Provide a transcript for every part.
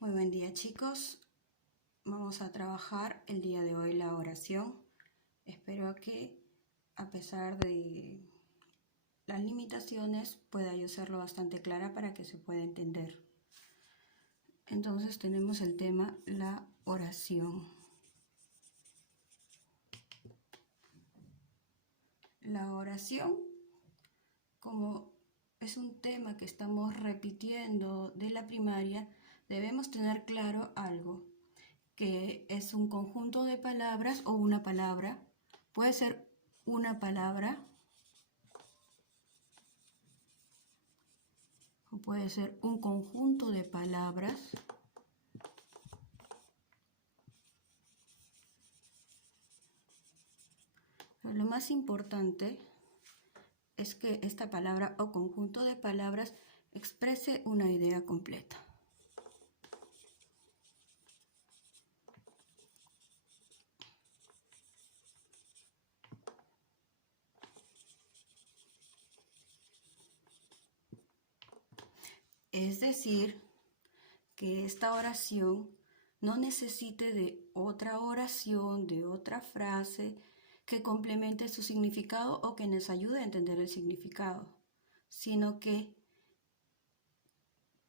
Muy buen día, chicos. Vamos a trabajar el día de hoy la oración. Espero que a pesar de las limitaciones pueda yo serlo bastante clara para que se pueda entender. Entonces tenemos el tema la oración. La oración, como es un tema que estamos repitiendo de la primaria, debemos tener claro algo, que es un conjunto de palabras o una palabra. Puede ser una palabra o puede ser un conjunto de palabras pero lo más importante es que esta palabra o conjunto de palabras exprese una idea completa. Es decir, que esta oración no necesite de otra oración, de otra frase que complemente su significado o que nos ayude a entender el significado, sino que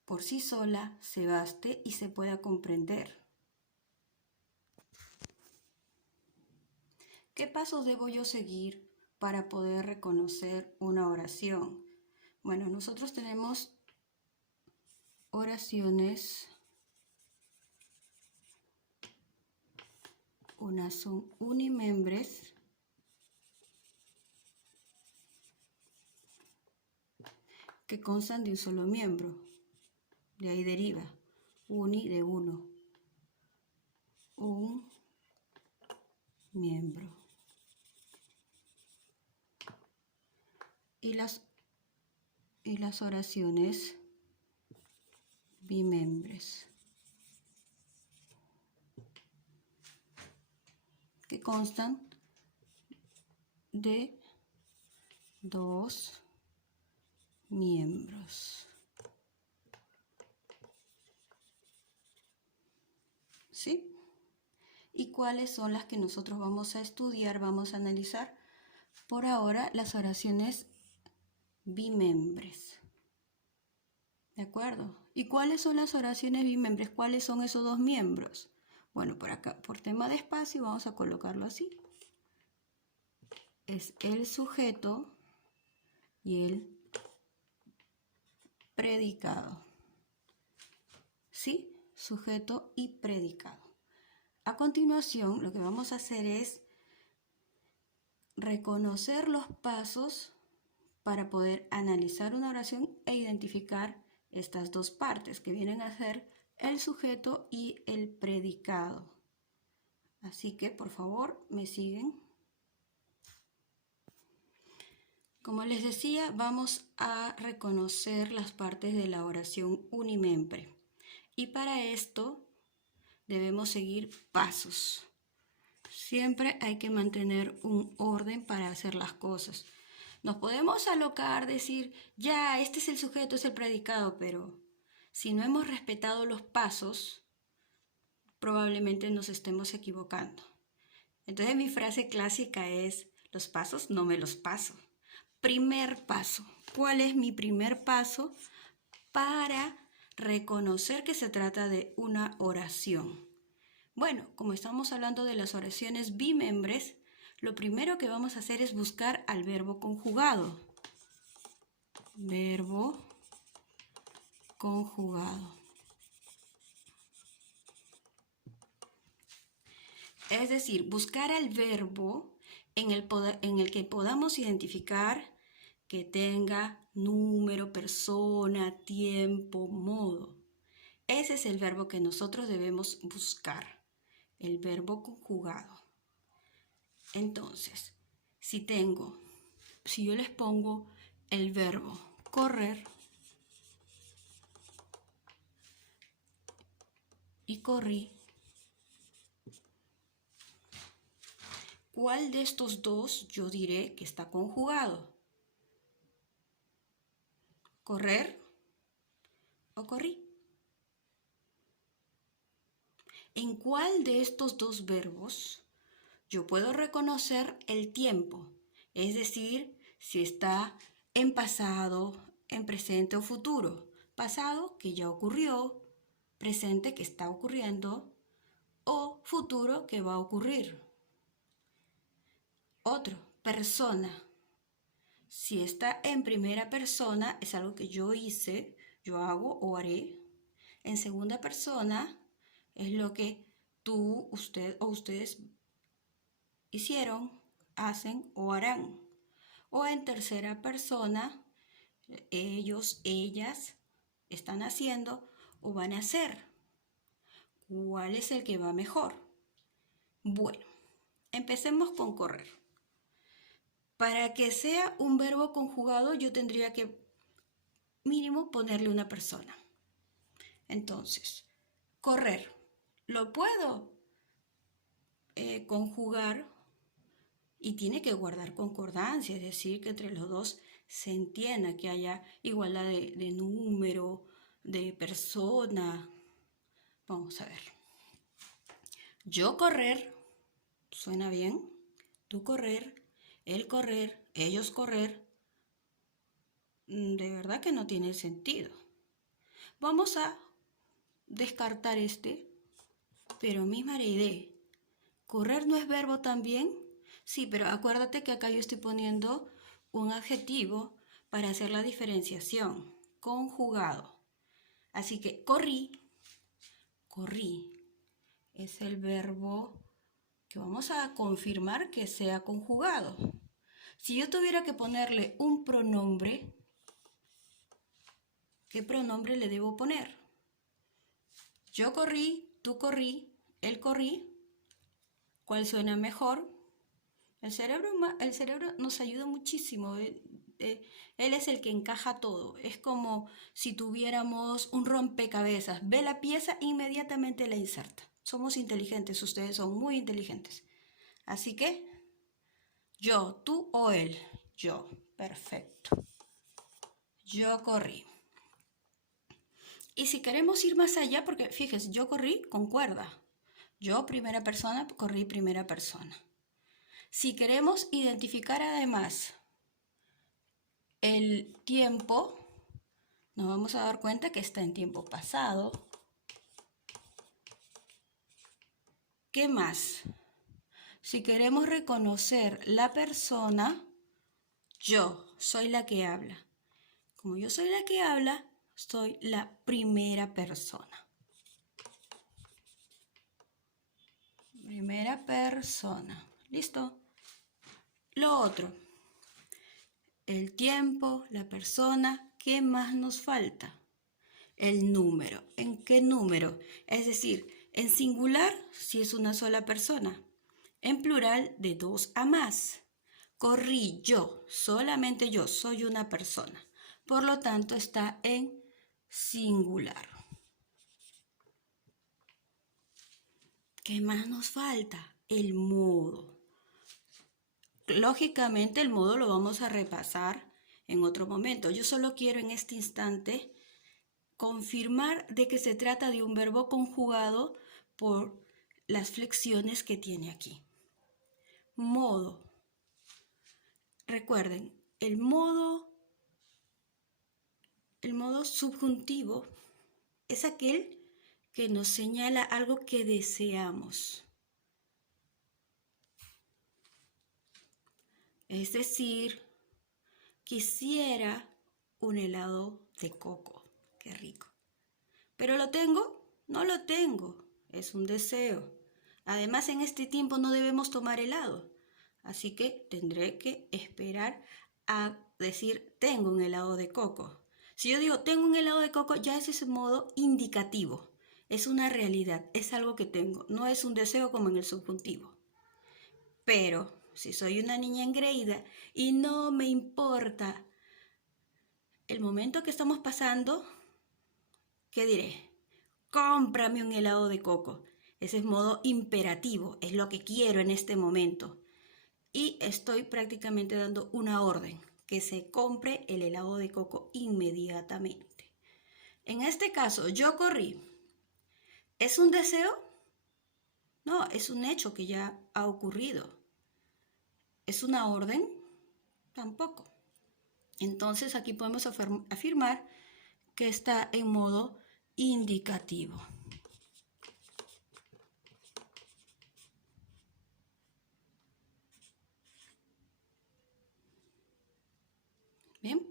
por sí sola se baste y se pueda comprender. ¿Qué pasos debo yo seguir para poder reconocer una oración? Bueno, nosotros tenemos oraciones, unas son unimembres, que constan de un solo miembro, de ahí deriva, uni de uno, un miembro. Y las oraciones bimembres, que constan de dos miembros. ¿Sí? ¿Y cuáles son las que nosotros vamos a estudiar, vamos a analizar? Por ahora, las oraciones bimembres. ¿De acuerdo? ¿Y cuáles son las oraciones bimembres? ¿Cuáles son esos dos miembros? Bueno, por acá, por tema de espacio, vamos a colocarlo así. Es el sujeto y el predicado. ¿Sí? Sujeto y predicado. A continuación, lo que vamos a hacer es reconocer los pasos para poder analizar una oración e identificar estas dos partes que vienen a ser el sujeto y el predicado. Así que, por favor, me siguen. Como les decía, vamos a reconocer las partes de la oración unimembre. Y para esto debemos seguir pasos. Siempre hay que mantener un orden para hacer las cosas. Nos podemos alocar, decir, ya, este es el sujeto, es el predicado, pero si no hemos respetado los pasos, probablemente nos estemos equivocando. Entonces mi frase clásica es, los pasos no me los paso. Primer paso. ¿Cuál es mi primer paso para reconocer que se trata de una oración? Bueno, como estamos hablando de las oraciones bimembres, lo primero que vamos a hacer es buscar al verbo conjugado. Verbo conjugado. Es decir, buscar al verbo en el que podamos identificar que tenga número, persona, tiempo, modo. Ese es el verbo que nosotros debemos buscar, el verbo conjugado. Entonces, si yo les pongo el verbo correr y corrí, ¿cuál de estos dos yo diré que está conjugado? ¿Correr o corrí? ¿En cuál de estos dos verbos yo puedo reconocer el tiempo? Es decir, si está en pasado, en presente o futuro. Pasado, que ya ocurrió, presente, que está ocurriendo, o futuro, que va a ocurrir. Otro, persona. Si está en primera persona, es algo que yo hice, yo hago o haré. En segunda persona, es lo que tú, usted o ustedes hicieron, hacen o harán. O en tercera persona, ellos, ellas están haciendo o van a hacer. ¿Cuál es el que va mejor? Bueno, empecemos con correr. Para que sea un verbo conjugado, yo tendría que mínimo ponerle una persona. Entonces, correr, ¿lo puedo conjugar? Y tiene que guardar concordancia, es decir, que entre los dos se entienda, que haya igualdad de número, de persona. Vamos a ver. Yo correr, ¿suena bien? Tú correr, él correr, ellos correr. De verdad que no tiene sentido. Vamos a descartar pero misma idea. ¿Correr no es verbo también? Sí, pero acuérdate que acá yo estoy poniendo un adjetivo para hacer la diferenciación. Conjugado. Así que corrí, corrí. Es el verbo que vamos a confirmar que sea conjugado. Si yo tuviera que ponerle un pronombre, ¿qué pronombre le debo poner? Yo corrí, tú corrí, él corrí. ¿Cuál suena mejor? El cerebro nos ayuda muchísimo. Él es el que encaja todo. Es como si tuviéramos un rompecabezas. Ve la pieza, inmediatamente la inserta. Somos inteligentes, ustedes son muy inteligentes. Así que, yo, tú o él. Yo, perfecto. Yo corrí. Y si queremos ir más allá, porque fíjense, yo corrí, concuerda. Yo, primera persona, corrí primera persona. Si queremos identificar además el tiempo, nos vamos a dar cuenta que está en tiempo pasado. ¿Qué más? Si queremos reconocer la persona, yo soy la que habla. Como yo soy la que habla, soy la primera persona. Primera persona. ¿Listo? Lo otro. El tiempo, la persona, ¿qué más nos falta? El número. ¿En qué número? Es decir, en singular, si es una sola persona. En plural, de dos a más. Corrí yo, solamente yo, soy una persona. Por lo tanto, está en singular. ¿Qué más nos falta? El modo. Lógicamente, el modo lo vamos a repasar en otro momento. Yo solo quiero en este instante confirmar de que se trata de un verbo conjugado por las flexiones que tiene aquí. Modo. Recuerden, el modo subjuntivo es aquel que nos señala algo que deseamos. Es decir, quisiera un helado de coco. Qué rico. ¿Pero lo tengo? No lo tengo. Es un deseo. Además, en este tiempo no debemos tomar helado. Así que tendré que esperar a decir tengo un helado de coco. Si yo digo tengo un helado de coco, ya ese es un modo indicativo. Es una realidad, es algo que tengo. No es un deseo como en el subjuntivo. Pero si soy una niña engreída y no me importa el momento que estamos pasando, ¿qué diré? Cómprame un helado de coco. Ese es modo imperativo, es lo que quiero en este momento. Y estoy prácticamente dando una orden, que se compre el helado de coco inmediatamente. En este caso, yo corrí. ¿Es un deseo? No, es un hecho que ya ha ocurrido. ¿Es una orden? Tampoco. Entonces aquí podemos afirmar que está en modo indicativo. Bien.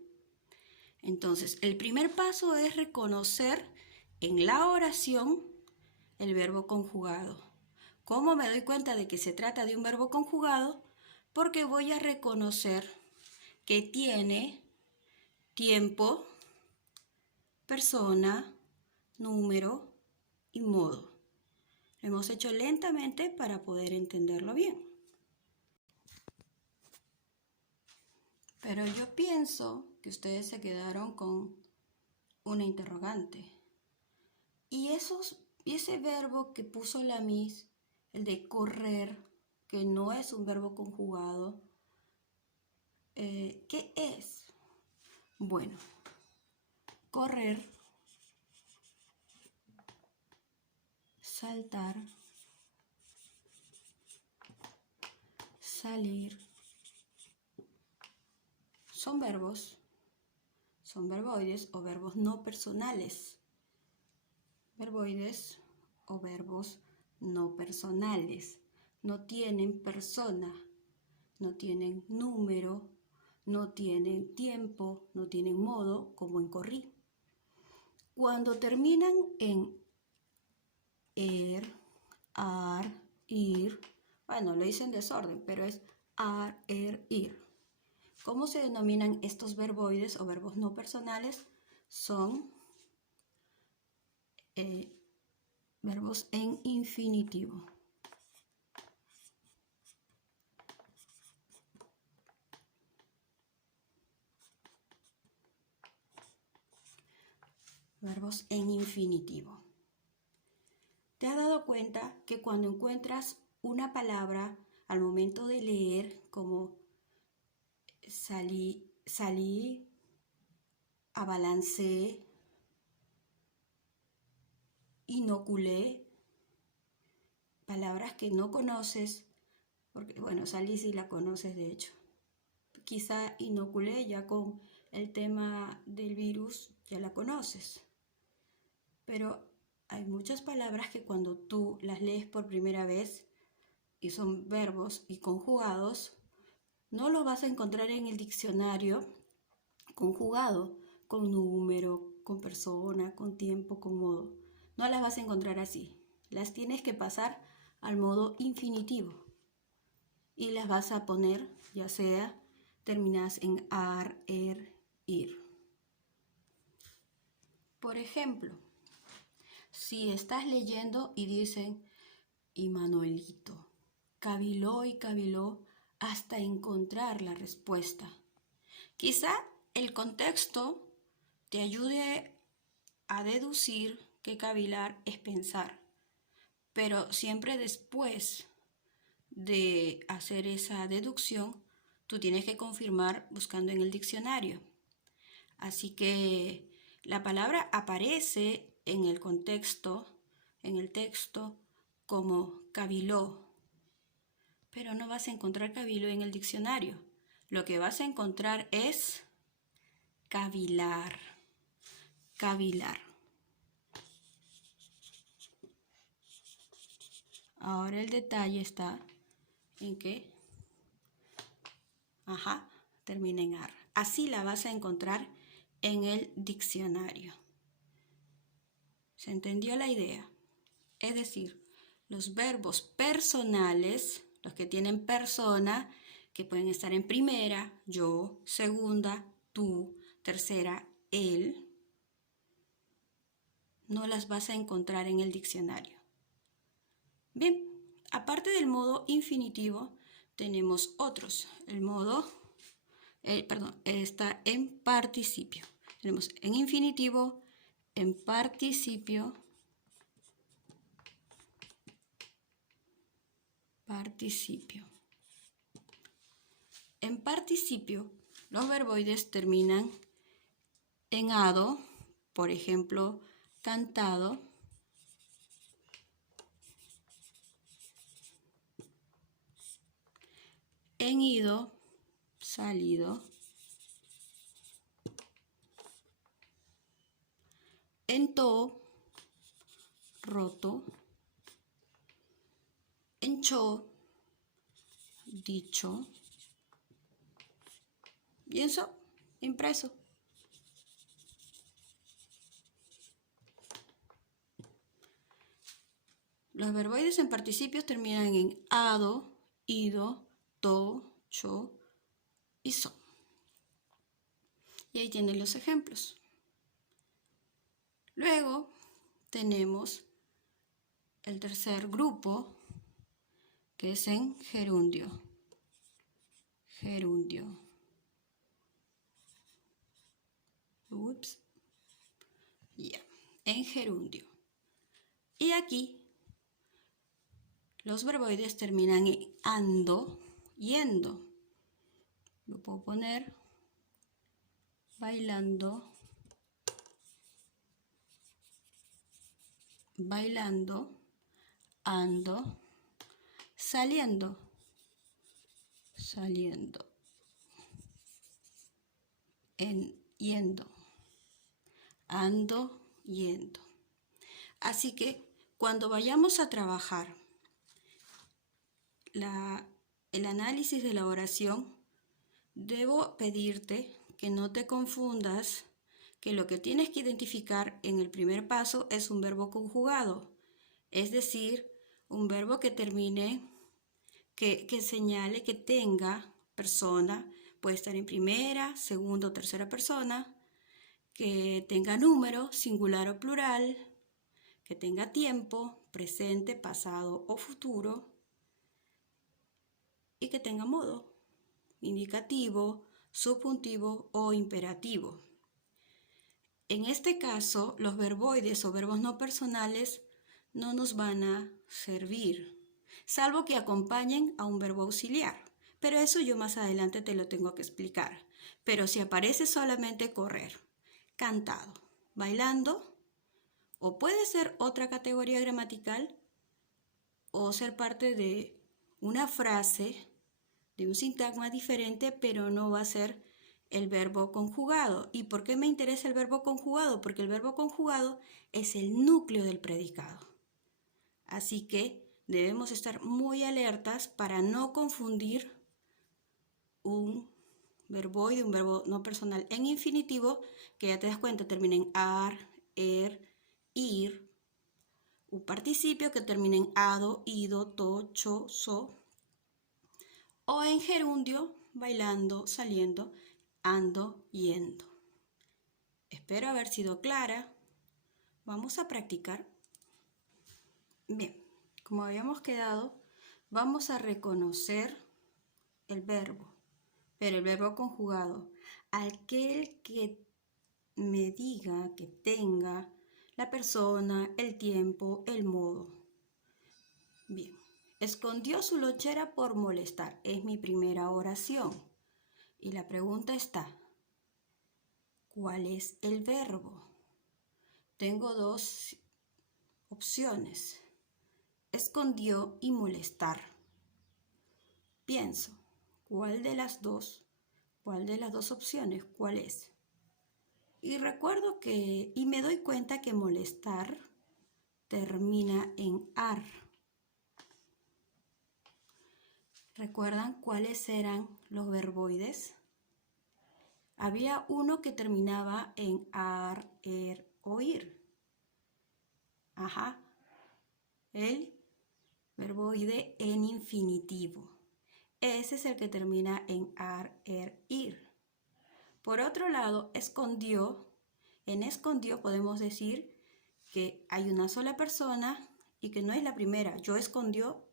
Entonces, el primer paso es reconocer en la oración el verbo conjugado. ¿Cómo me doy cuenta de que se trata de un verbo conjugado? Porque voy a reconocer que tiene tiempo, persona, número y modo. Lo hemos hecho lentamente para poder entenderlo bien. Pero yo pienso que ustedes se quedaron con una interrogante. Y ese verbo que puso la Miss, el de correr, que no es un verbo conjugado, ¿qué es? Bueno, correr, saltar, salir, son verboides o verbos no personales. Verboides o verbos no personales. No tienen persona, no tienen número, no tienen tiempo, no tienen modo, como en corrí. Cuando terminan en ar, ir, bueno, lo hice en desorden, pero es ar, ir. ¿Cómo se denominan estos verboides o verbos no personales? Son verbos en infinitivo. Verbos en infinitivo. ¿Te has dado cuenta que cuando encuentras una palabra al momento de leer, como salí, abalancé, inoculé, palabras que no conoces, porque bueno, salí sí la conoces de hecho. Quizá inoculé ya con el tema del virus, ya la conoces. Pero hay muchas palabras que cuando tú las lees por primera vez y son verbos y conjugados, no los vas a encontrar en el diccionario conjugado, con número, con persona, con tiempo, con modo. No las vas a encontrar así. Las tienes que pasar al modo infinitivo y las vas a poner, ya sea terminadas en ar, ir. Por ejemplo, si estás leyendo y dicen, y Manuelito caviló y caviló hasta encontrar la respuesta. Quizá el contexto te ayude a deducir que cavilar es pensar, pero siempre después de hacer esa deducción, tú tienes que confirmar buscando en el diccionario. Así que la palabra aparece en el contexto, en el texto, como caviló, pero no vas a encontrar caviló en el diccionario. Lo que vas a encontrar es cavilar, cavilar. Ahora el detalle está en que, termina en ar. Así la vas a encontrar en el diccionario. ¿Se entendió la idea? Es decir, los verbos personales, los que tienen persona, que pueden estar en primera, yo, segunda, tú, tercera, él, no las vas a encontrar en el diccionario. Bien, aparte del modo infinitivo, tenemos otros. El modo, está en participio. Tenemos en infinitivo, en participio, En participio, los verboides terminan en ado, por ejemplo, cantado, en ido, salido, en to, roto, en cho, dicho, y en so, impreso. Los verboides en participios terminan en ado, ido, to, cho y so. Y ahí tienen los ejemplos. Luego tenemos el tercer grupo, que es en gerundio. Gerundio. Ups. Ya. En gerundio. Y aquí los verboides terminan en ando, yendo. Lo puedo poner bailando, bailando, ando, saliendo, saliendo, yendo, ando, yendo. Así que cuando vayamos a trabajar el análisis de la oración, debo pedirte que no te confundas, que lo que tienes que identificar en el primer paso es un verbo conjugado, es decir, un verbo que termine, que señale que tenga persona, puede estar en primera, segunda o tercera persona, que tenga número, singular o plural, que tenga tiempo, presente, pasado o futuro, y que tenga modo, indicativo, subjuntivo o imperativo. En este caso, los verboides o verbos no personales no nos van a servir, salvo que acompañen a un verbo auxiliar. Pero eso yo más adelante te lo tengo que explicar. Pero si aparece solamente correr, cantado, bailando, o puede ser otra categoría gramatical, o ser parte de una frase, de un sintagma diferente, pero no va a ser el verbo conjugado. ¿Y por qué me interesa el verbo conjugado? Porque el verbo conjugado es el núcleo del predicado. Así que debemos estar muy alertas para no confundir un verboide, un verbo no personal en infinitivo, que ya te das cuenta, termina en ar, ir, un participio que termina en ado, ido, to, cho, so, o en gerundio, bailando, saliendo, ando, yendo. Espero haber sido clara. Vamos a practicar. Bien, como habíamos quedado, vamos a reconocer el verbo, pero el verbo conjugado. Aquel que me diga, que tenga la persona, el tiempo, el modo. Bien, escondió su lonchera por molestar. Es mi primera oración. Y la pregunta está, ¿cuál es el verbo? Tengo dos opciones, escondió y molestar. Pienso, ¿cuál de las dos opciones? ¿Cuál es? Y recuerdo y me doy cuenta que molestar termina en ar. ¿Recuerdan cuáles eran los verboides? Había uno que terminaba en ar, o ir. Ajá. El verboide en infinitivo. Ese es el que termina en ar, ir. Por otro lado, escondió. En escondió podemos decir que hay una sola persona y que no es la primera. Yo escondió,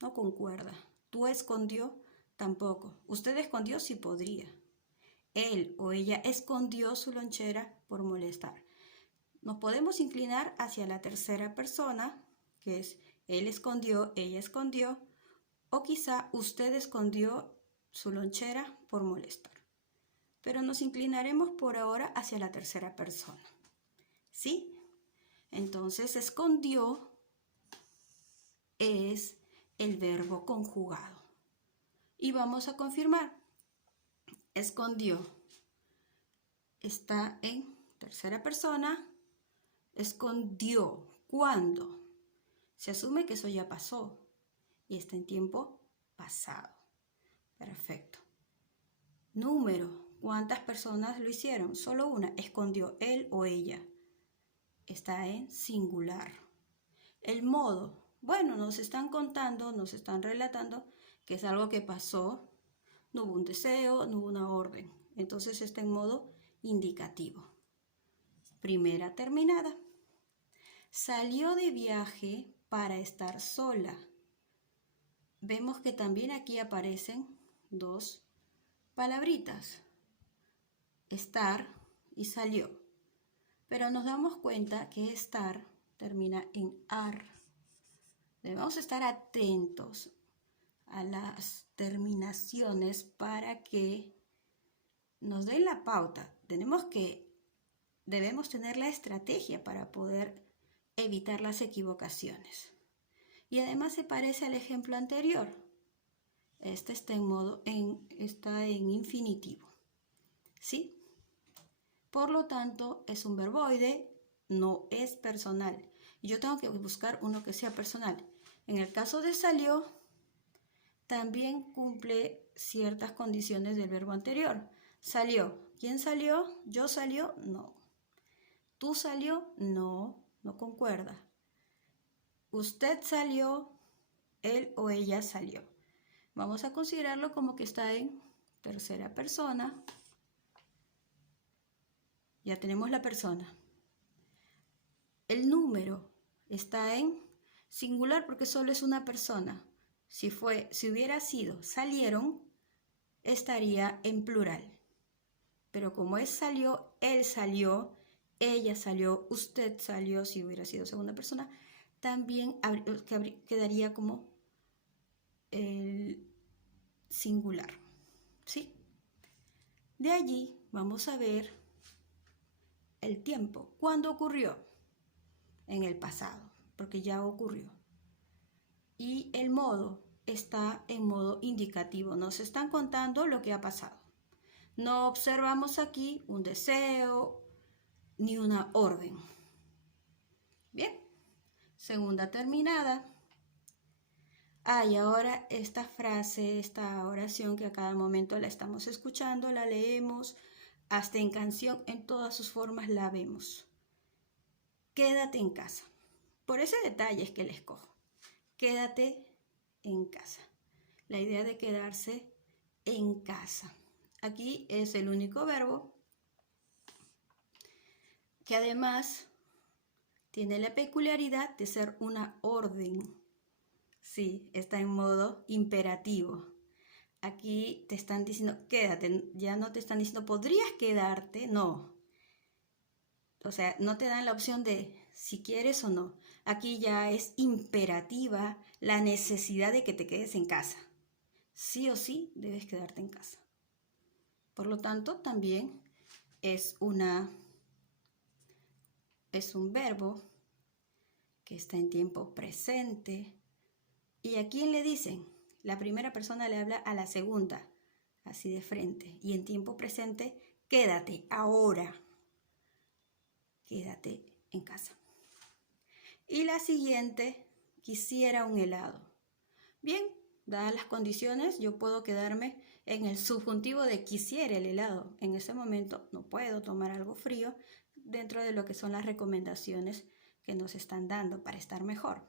no concuerda. Tú escondió, tampoco. Usted escondió, sí podría. Él o ella escondió su lonchera por molestar. Nos podemos inclinar hacia la tercera persona, que es él escondió, ella escondió, o quizá usted escondió su lonchera por molestar. Pero nos inclinaremos por ahora hacia la tercera persona. ¿Sí? Entonces, escondió es el verbo conjugado. Y vamos a confirmar. Escondió. Está en tercera persona. Escondió. ¿Cuándo? Se asume que eso ya pasó y está en tiempo pasado. Perfecto. Número. ¿Cuántas personas lo hicieron? Solo una. Escondió él o ella. Está en singular. El modo. Bueno, nos están contando, nos están relatando que es algo que pasó. No hubo un deseo, no hubo una orden. Entonces está en modo indicativo. Primera terminada. Salió de viaje para estar sola. Vemos que también aquí aparecen dos palabritas. Estar y salió. Pero nos damos cuenta que estar termina en ar. Debemos estar atentos a las terminaciones para que nos den la pauta. Debemos tener la estrategia para poder evitar las equivocaciones. Y además se parece al ejemplo anterior. Este está en infinitivo. ¿Sí? Por lo tanto, es un verboide, no es personal. Yo tengo que buscar uno que sea personal. En el caso de salió, también cumple ciertas condiciones del verbo anterior. Salió. ¿Quién salió? ¿Yo salió? No. ¿Tú salió? No, no concuerda. Usted salió, él o ella salió. Vamos a considerarlo como que está en tercera persona. Ya tenemos la persona. El número está en singular porque solo es una persona. Si hubiera sido salieron, estaría en plural. Pero como es salió, él salió, ella salió, usted salió, si hubiera sido segunda persona, también quedaría como el singular. ¿Sí? De allí vamos a ver el tiempo. ¿Cuándo ocurrió? En el pasado, porque ya ocurrió. Y el modo está en modo indicativo. Nos están contando lo que ha pasado. No observamos aquí un deseo ni una orden. Bien, segunda terminada. Y ahora esta frase, esta oración que a cada momento la estamos escuchando, la leemos, hasta en canción, en todas sus formas la vemos. Quédate en casa. Por ese detalle es que la escojo. Quédate en casa. La idea de quedarse en casa. Aquí es el único verbo que además tiene la peculiaridad de ser una orden. Sí, está en modo imperativo. Aquí te están diciendo quédate, ya no te están diciendo podrías quedarte, no. O sea, no te dan la opción de si quieres o no. Aquí ya es imperativa la necesidad de que te quedes en casa. Sí o sí debes quedarte en casa. Por lo tanto, también es un verbo que está en tiempo presente. ¿Y a quién le dicen? La primera persona le habla a la segunda, así de frente. Y en tiempo presente, quédate ahora. Quédate en casa. Y la siguiente, quisiera un helado. Bien, dadas las condiciones, yo puedo quedarme en el subjuntivo de quisiera el helado. En ese momento no puedo tomar algo frío dentro de lo que son las recomendaciones que nos están dando para estar mejor.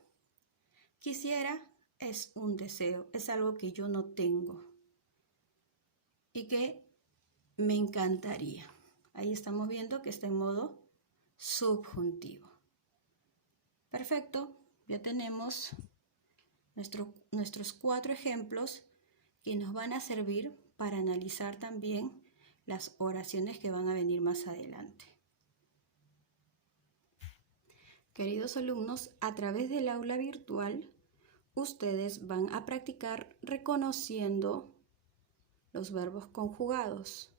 Quisiera es un deseo, es algo que yo no tengo y que me encantaría. Ahí estamos viendo que está en modo subjuntivo. Perfecto, ya tenemos nuestros 4 ejemplos que nos van a servir para analizar también las oraciones que van a venir más adelante. Queridos alumnos, a través del aula virtual, ustedes van a practicar reconociendo los verbos conjugados.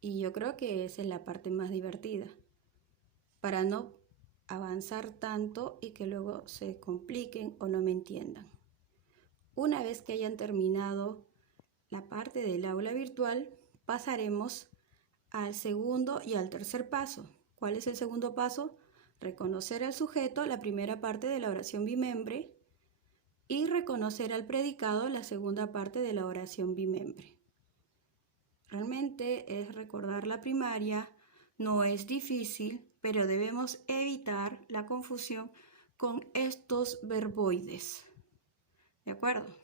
Y yo creo que esa es la parte más divertida, para no avanzar tanto y que luego se compliquen o no me entiendan. Una vez que hayan terminado la parte del aula virtual, pasaremos al segundo y al tercer paso. ¿Cuál es el segundo paso? Reconocer al sujeto, la primera parte de la oración bimembre, y reconocer al predicado, la segunda parte de la oración bimembre. Realmente es recordar la primaria, no es difícil, pero debemos evitar la confusión con estos verboides. ¿De acuerdo?